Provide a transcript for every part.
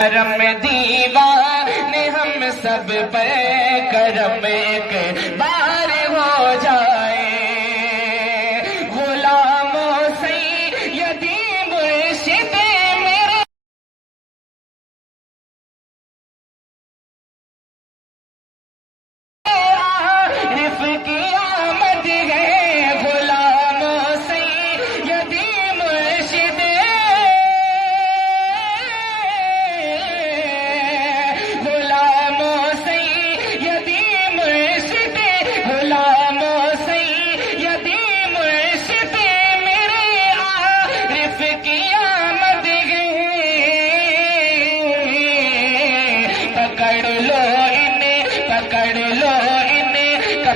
کرم دیوانے ہم سب پر کرم ایک بار ہو جائے، غلاموں سیدی مرشد میرے عارف کی آمد ہے، غلاموں سیدی مرشد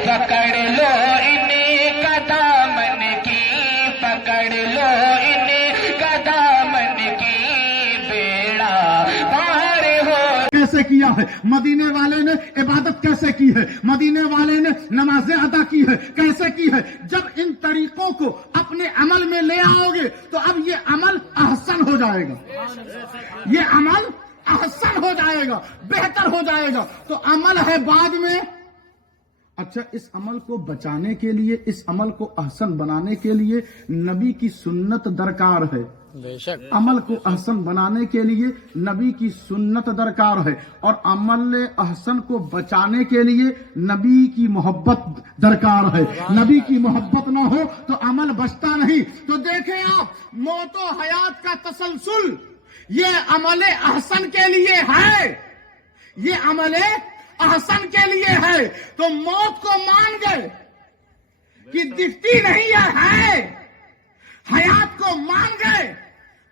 پکڑ لو انہیں کا دامن کی، پکڑ لو انہیں کا دامن کی، بیڑا پار ہو۔ کیسے کیا ہے مدینے والے نے؟ عبادت کیسے کی ہے مدینے والے نے؟ نمازیں ادا کی ہے کیسے کی ہے؟ جب ان طریقوں کو اپنے عمل میں لے آؤ گے تو اب یہ عمل احسن ہو جائے گا، یہ عمل احسن ہو جائے گا، بہتر ہو جائے گا۔ تو عمل ہے بعد میں، اچھا اس عمل کو بچانے کے لیے، اس عمل کو احسن بنانے کے لیے نبی کی سنت درکار ہے۔ بے شک عمل کو احسن بنانے کے لیے نبی کی سنت درکار ہے، اور عمل احسن کو بچانے کے لیے نبی کی محبت درکار ہے۔ نبی کی محبت نہ ہو تو عمل بچتا نہیں۔ تو دیکھیں آپ، موت و حیات کا تسلسل یہ عمل احسن کے لیے ہے، یہ عمل احسن کے لیے ہے۔ تو موت کو مان گئے کہ دکھتی نہیں ہے، حیات کو مان گئے،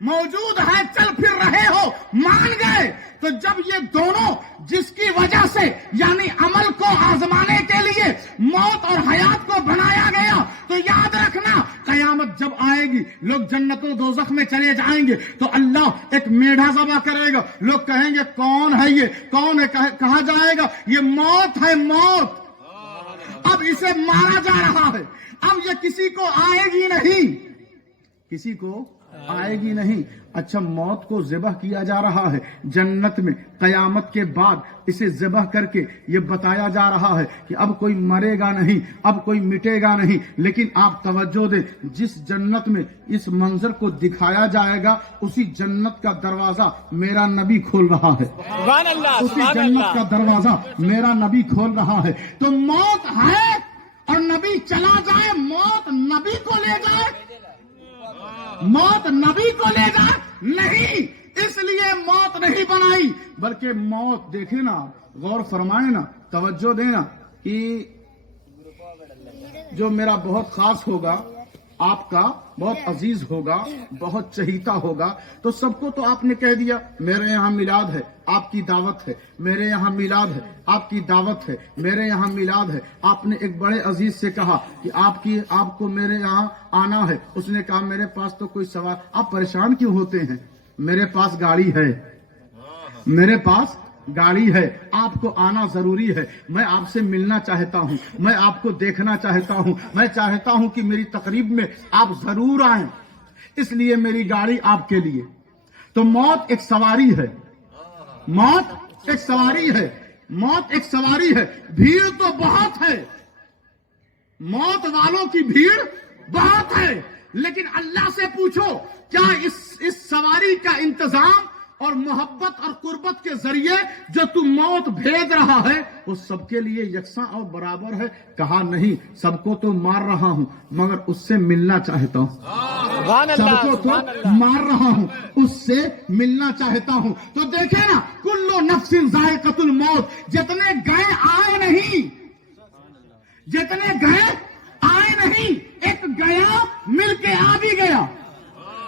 موجود ہے چل پھر رہے ہو مان گئے۔ تو جب یہ دونوں جس کی وجہ سے یعنی عمل کو آزمانے کے لیے موت اور حیات کو بنایا گیا، تو یاد رکھنا قیامت جب آئے گی، لوگ جنت و دوزخ میں چلے جائیں گے تو اللہ ایک میڑھا ذبح کرے گا، لوگ کہیں گے کون ہے یہ، کون ہے؟ کہا جائے گا یہ موت ہے، موت۔ اب اسے مارا جا رہا ہے، اب یہ کسی کو آئے گی نہیں، کسی کو آئے گی نہیں۔ اچھا موت کو ذبح کیا جا رہا ہے جنت میں، قیامت کے بعد اسے ذبح کر کے یہ بتایا جا رہا ہے کہ اب کوئی مرے گا نہیں، اب کوئی مٹے گا نہیں۔ لیکن آپ توجہ دیں، جس جنت میں اس منظر کو دکھایا جائے گا اسی جنت کا دروازہ میرا نبی کھول رہا ہے، سبحان اللہ، اسی سبحان جنت اللہ۔ کا دروازہ میرا نبی کھول رہا ہے۔ تو موت ہے اور نبی چلا جائے، موت نبی کو لے جائے، موت نبی کو لے جائے نہیں، اس لیے موت نہیں بنائی، بلکہ موت دیکھیں نا، غور فرمائیں نا، توجہ دینا کہ جو میرا بہت خاص ہوگا، آپ کا بہت عزیز ہوگا، بہت چہیتا ہوگا، تو سب کو تو آپ نے کہہ دیا میرے یہاں میلاد ہے، آپ کی دعوت ہے، میرے یہاں میلاد ہے، آپ کی دعوت ہے، میرے یہاں میلاد ہے۔ آپ نے ایک بڑے عزیز سے کہا کہ آپ کو میرے یہاں آنا ہے، اس نے کہا میرے پاس تو کوئی سوال، آپ پریشان کیوں ہوتے ہیں؟ میرے پاس گاڑی ہے، میرے پاس گاڑی ہے، آپ کو آنا ضروری ہے، میں آپ سے ملنا چاہتا ہوں، میں آپ کو دیکھنا چاہتا ہوں، میں چاہتا ہوں کہ میری تقریب میں آپ ضرور آئیں، اس لیے میری گاڑی آپ کے لیے۔ تو موت ایک سواری ہے، موت ایک سواری ہے، موت ایک سواری ہے۔ بھیڑ تو بہت ہے، موت والوں کی بھیڑ بہت ہے، لیکن اللہ سے پوچھو کیا اس سواری کا انتظام اور محبت اور قربت کے ذریعے جو تم موت بھیج رہا ہے وہ سب کے لیے یکساں اور برابر ہے؟ کہا نہیں، سب کو تو مار رہا ہوں مگر اس سے ملنا چاہتا ہوں، سب کو تو مار رہا ہوں اس سے ملنا چاہتا ہوں۔ تو دیکھیں نا، کلو نفس ذائقۃ الموت، جتنے گئے آئے نہیں، جتنے گئے آئے نہیں، ایک گیا مل کے آ بھی گیا۔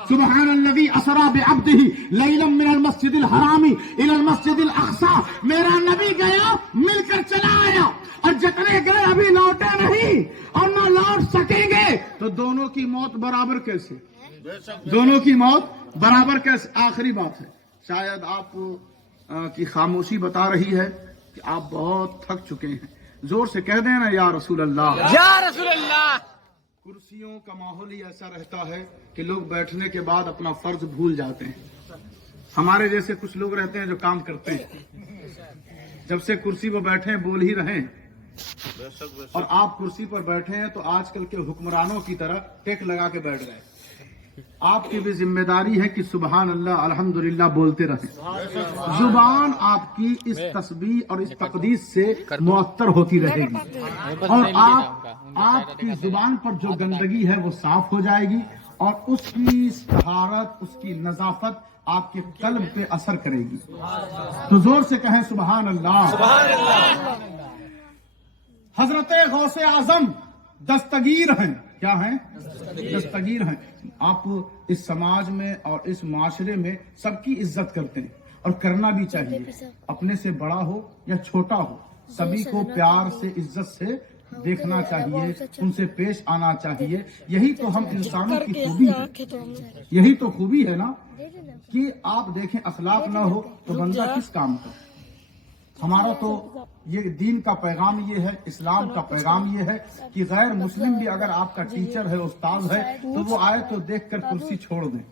سبحان الذی اسری بعبدہ لیلا من المسجد الحرام الی المسجد الاقصی، میرا نبی گیا مل کر چلا آیا، اور جتنے گئے ابھی لوٹے نہیں اور نہ لوٹ سکیں گے۔ تو دونوں کی موت برابر کیسے؟ دونوں کی موت برابر کیسے؟ آخری بات ہے، شاید آپ کی خاموشی بتا رہی ہے کہ آپ بہت تھک چکے ہیں، زور سے کہہ دینا یا رسول اللہ، یا رسول اللہ۔ کرسیوں کا ماحول ہی ایسا رہتا ہے کہ لوگ بیٹھنے کے بعد اپنا فرض بھول جاتے ہیں، ہمارے جیسے کچھ لوگ رہتے ہیں جو کام کرتے ہیں، جب سے کرسی پر بیٹھے ہیں بول ہی رہے ہیں، اور آپ کرسی پر بیٹھے ہیں تو آج کل کے حکمرانوں کی طرح ٹیک لگا کے بیٹھ گئے۔ آپ کی بھی ذمہ داری ہے کہ سبحان اللہ الحمدللہ بولتے رہیں۔ زبان آپ کی اس تسبیح اور اس تقدیس سے معطر ہوتی رہے گی، اور آپ کی زبان پر جو گندگی ہے وہ صاف ہو جائے گی، اور اس کی طہارت، اس کی نظافت آپ کے قلب پہ اثر کرے گی۔ تو زور سے کہیں سبحان اللہ۔ حضرت غوث اعظم دستگیر ہیں، کیا ہیں؟ دستگیر ہیں۔ آپ اس سماج میں اور اس معاشرے میں سب کی عزت کرتے ہیں، اور کرنا بھی چاہیے، اپنے سے بڑا ہو یا چھوٹا ہو، سبھی کو پیار سے عزت سے دیکھنا چاہیے، ان سے پیش آنا چاہیے۔ یہی تو ہم انسانوں کی خوبی ہے، یہی تو خوبی ہے نا، کہ آپ دیکھیں اخلاق نہ ہو تو بندہ کس کام کا۔ ہمارا تو یہ دین کا پیغام یہ ہے، اسلام کا پیغام یہ ہے کہ غیر مسلم بھی اگر آپ کا ٹیچر ہے، استاد ہے، تو وہ آئے تو دیکھ کر کرسی چھوڑ دیں،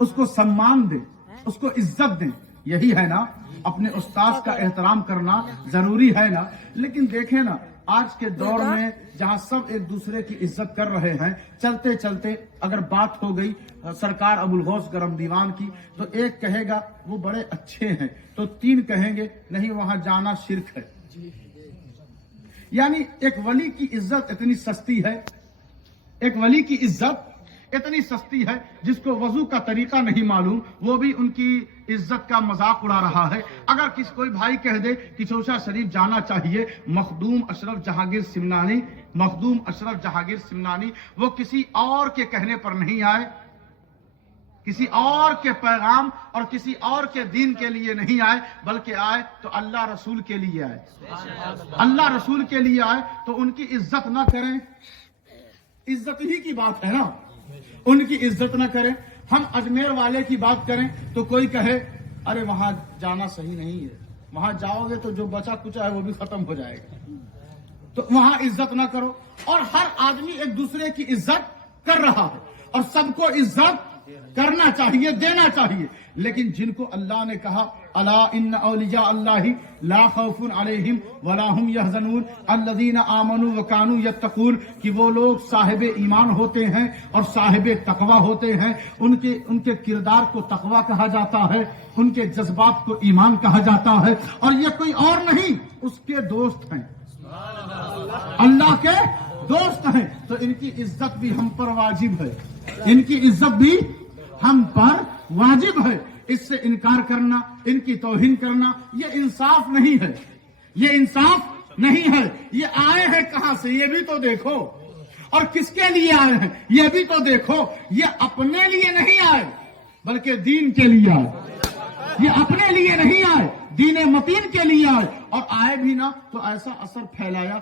اس کو سمان دیں، اس کو عزت دیں۔ یہی ہے نا، اپنے استاد کا احترام کرنا ضروری ہے نا۔ لیکن دیکھیں نا، آج کے دور میں جہاں سب ایک دوسرے کی عزت کر رہے ہیں، چلتے چلتے اگر بات ہو گئی سرکار ابو الغوث گرم دیوان کی، تو ایک کہے گا وہ بڑے اچھے ہیں، تو 3 کہیں گے نہیں وہاں جانا شرک ہے۔ یعنی ایک ولی کی عزت اتنی سستی ہے، ایک ولی کی عزت اتنی سستی ہے، جس کو وضو کا طریقہ نہیں معلوم وہ بھی ان کی عزت کا مذاق اڑا رہا ہے۔ اگر کوئی بھائی کہہ دے کہ چوشا شریف جانا چاہیے، مخدوم اشرف جہانگیر سمنانی وہ کسی اور کے کہنے پر نہیں آئے، کسی اور کے پیغام اور کسی اور کے دین کے لیے نہیں آئے، بلکہ آئے تو اللہ رسول کے لیے آئے، اللہ رسول کے لیے آئے۔ تو ان کی عزت نہ کریں، عزت ہی کی بات ہے نا، ان کی عزت نہ کریں۔ ہم اجمیر والے کی بات کریں تو کوئی کہے ارے وہاں جانا صحیح نہیں ہے، وہاں جاؤ گے تو جو بچا کچا ہے وہ بھی ختم ہو جائے گا، تو وہاں عزت نہ کرو۔ اور ہر آدمی ایک دوسرے کی عزت کر رہا ہے، اور سب کو عزت کرنا چاہیے، دینا چاہیے۔ لیکن جن کو اللہ نے کہا الا ان اولیاء اللہ لا خوف علیہم ولا هم يحزنون الذين آمنوا وكانوا يتقون، کہ وہ لوگ صاحب ایمان ہوتے ہیں اور صاحب تقوی ہوتے ہیں، ان کے کردار کو تقوی کہا جاتا ہے، ان کے جذبات کو ایمان کہا جاتا ہے، اور یہ کوئی اور نہیں، اس کے دوست ہیں، اللہ کے دوست ہیں۔ تو ان کی عزت بھی ہم پر واجب ہے، ان کی عزت بھی ہم پر واجب ہے۔ اس سے انکار کرنا، ان کی توہین کرنا، یہ انصاف نہیں ہے، یہ انصاف نہیں ہے۔ یہ آئے ہیں کہاں سے یہ بھی تو دیکھو، اور کس کے لیے آئے ہیں یہ بھی تو دیکھو۔ یہ اپنے لیے نہیں آئے بلکہ دین کے لیے آئے، یہ اپنے لیے نہیں آئے، دین متین کے لیے آئے، اور آئے بھی نہ تو ایسا اثر پھیلایا